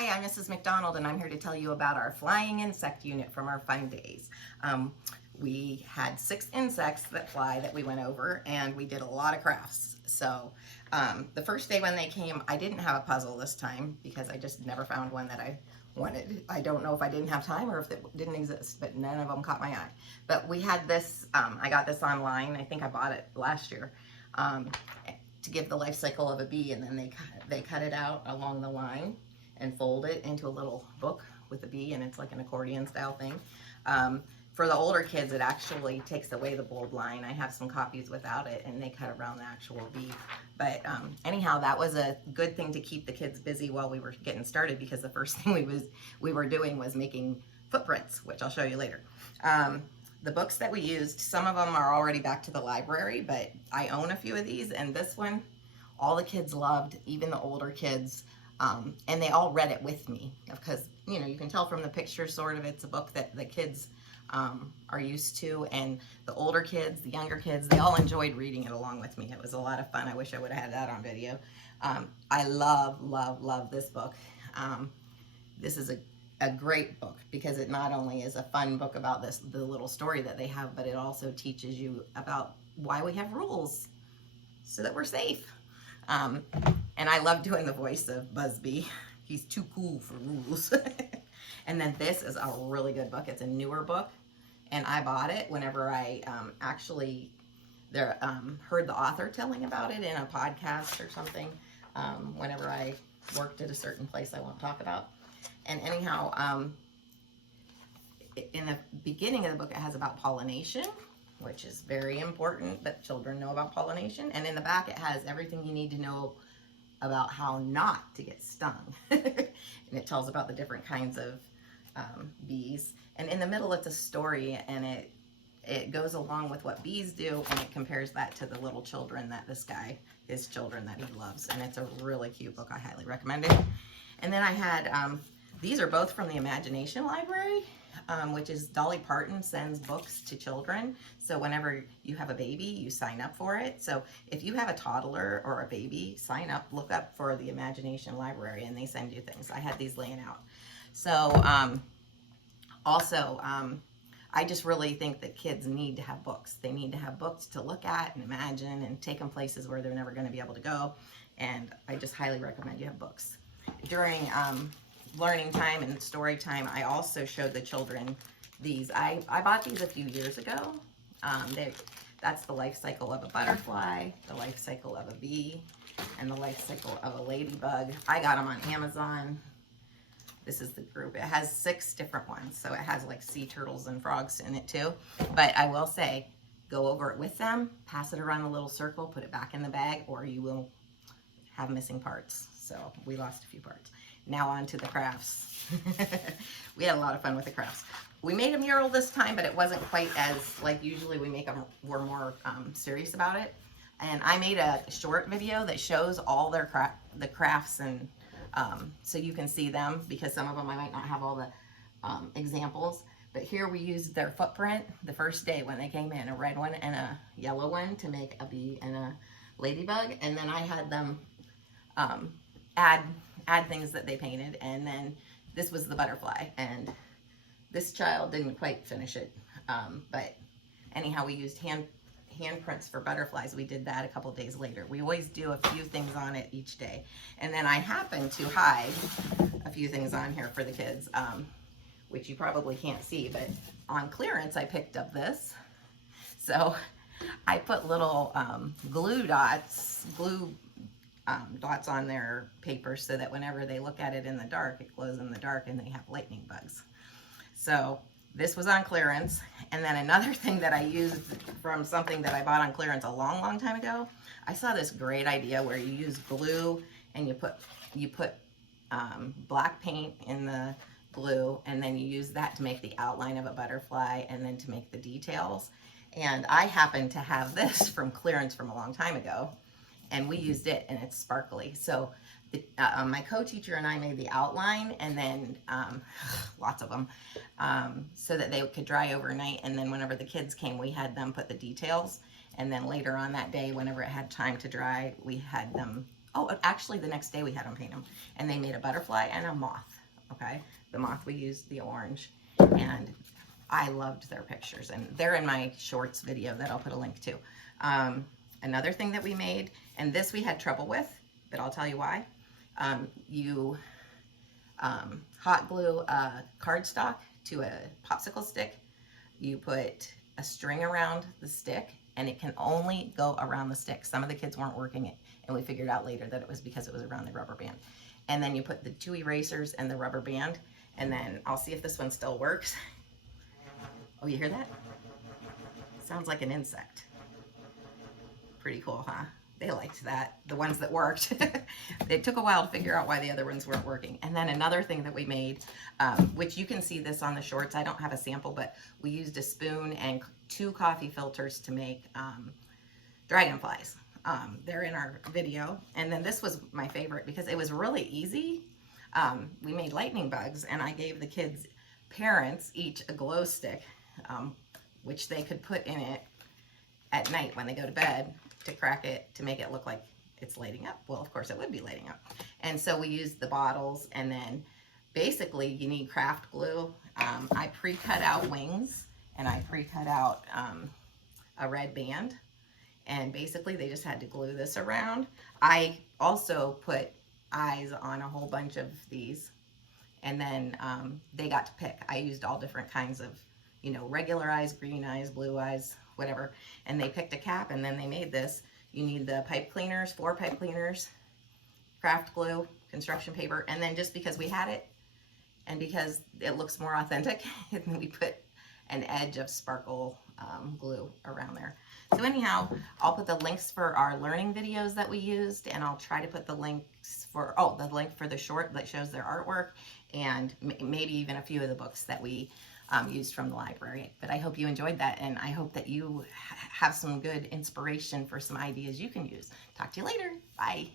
Hi, I'm Mrs. McDonald, and I'm here to tell you about our flying insect unit from our fun days. We had 6 insects that fly that we went over, and we did a lot of crafts. So the first day when they came, I didn't have a puzzle this time because I just never found one that I wanted. I don't know if I didn't have time or if it didn't exist, but none of them caught my eye. But we had this, I got this online. I think I bought it last year. To give the life cycle of a bee, and then they cut it out along the line and fold it into a little book with a bee, and it's like an accordion style thing. For the older kids, it actually takes away the bold line. I have some copies without it, and they cut around the actual bee. But anyhow, that was a good thing to keep the kids busy while we were getting started, because the first thing we were doing was making footprints, which I'll show you later. The books that we used, some of them are already back to the library, but I own a few of these, and this one, all the kids loved, even the older kids. And they all read it with me because, you can tell from the picture sort of it's a book that the kids are used to, and the older kids, the younger kids, they all enjoyed reading it along with me. It was a lot of fun. I wish I would have had that on video. I love this book. This is a great book because it not only is a fun book about the little story that they have, but it also teaches you about why we have rules so that we're safe. And I love doing the voice of Busby. He's too cool for rules. And then this is a really good book. It's a newer book, and I bought it whenever I actually heard the author telling about it in a podcast or something. Whenever I worked at a certain place I won't talk about. And anyhow, in the beginning of the book, it has about pollination, which is very important that children know about pollination. And in the back, it has everything you need to know about how not to get stung. And it tells about the different kinds of bees. And in the middle, it's a story, and it goes along with what bees do, and it compares that to the little children that this guy, his children that he loves. And it's a really cute book. I highly recommend it. And then I had, these are both from the Imagination Library, which is Dolly Parton sends books to children. So whenever you have a baby, you sign up for it. So if you have a toddler or a baby, sign up, look up for the Imagination Library, and they send you things. I had these laying out. So I just really think that kids need to have books. They need to have books to look at and imagine and take them places where they're never going to be able to go. And I just highly recommend you have books. During learning time and story time, I also showed the children these. I bought these a few years ago. That's the life cycle of a butterfly, the life cycle of a bee, and the life cycle of a ladybug. I got them on Amazon. This is the group. It has 6 different ones, so it has like sea turtles and frogs in it too. But I will say, go over it with them, pass it around the little circle, put it back in the bag, or you will have missing parts. So we lost a few parts. Now on to the crafts. We had a lot of fun with the crafts. We made a mural this time, but it wasn't quite as, like usually we make them, we're more serious about it. And I made a short video that shows all the crafts, and so you can see them, because some of them I might not have all the examples. But here we used their footprint the first day when they came in, a red one and a yellow one, to make a bee and a ladybug. And then I had them add things that they painted, and then this was the butterfly, and this child didn't quite finish it, but anyhow, we used handprints for butterflies. We did that a couple days later. We always do a few things on it each day, and then I happened to hide a few things on here for the kids, which you probably can't see, but on clearance I picked up this. So I put little glue dots on their paper so that whenever they look at it in the dark, it glows in the dark, and they have lightning bugs. So this was on clearance. And then another thing that I used from something that I bought on clearance a long time ago, I saw this great idea where you use glue, and you put black paint in the glue, and then you use that to make the outline of a butterfly and then to make the details. And I happen to have this from clearance from a long time ago, and we used it, and it's sparkly. So my co-teacher and I made the outline, and then lots of them, so that they could dry overnight. And then whenever the kids came, we had them put the details. And then later on that day, whenever it had time to dry, we had them Oh, actually the next day we had them paint them, and they made a butterfly and a moth. Okay, the moth we used the orange, and I loved their pictures, and they're in my shorts video that I'll put a link to. Another thing that we made, and this we had trouble with, but I'll tell you why. You hot glue a cardstock to a popsicle stick. You put a string around the stick, and it can only go around the stick. Some of the kids weren't working it, and we figured out later that it was because it was around the rubber band. And then you put the 2 erasers and the rubber band, and then I'll see if this one still works. Oh, you hear that? Sounds like an insect. Pretty cool, huh? They liked that, the ones that worked. It took a while to figure out why the other ones weren't working. And then another thing that we made, which you can see this on the shorts, I don't have a sample, but we used a spoon and 2 coffee filters to make dragonflies. They're in our video. And then this was my favorite because it was really easy. We made lightning bugs, and I gave the kids' parents each a glow stick, which they could put in it at night when they go to bed to crack it to make it look like it's lighting up. Well, of course it would be lighting up. And so we used the bottles, and then basically you need craft glue. I pre-cut out wings, and I pre-cut out a red band, and basically they just had to glue this around. I also put eyes on a whole bunch of these, and then they got to pick. I used all different kinds of, you know, regular eyes, green eyes, blue eyes, whatever, and they picked a cap, and then they made this. You need the pipe cleaners, 4 pipe cleaners, craft glue, construction paper, and then just because we had it, and because it looks more authentic, we put an edge of sparkle glue around there. So anyhow, I'll put the links for our learning videos that we used, and I'll try to put the links for, the link for the short that shows their artwork, and maybe even a few of the books that we used from the library. But I hope you enjoyed that, and I hope that you have some good inspiration for some ideas you can use. Talk to you later. Bye.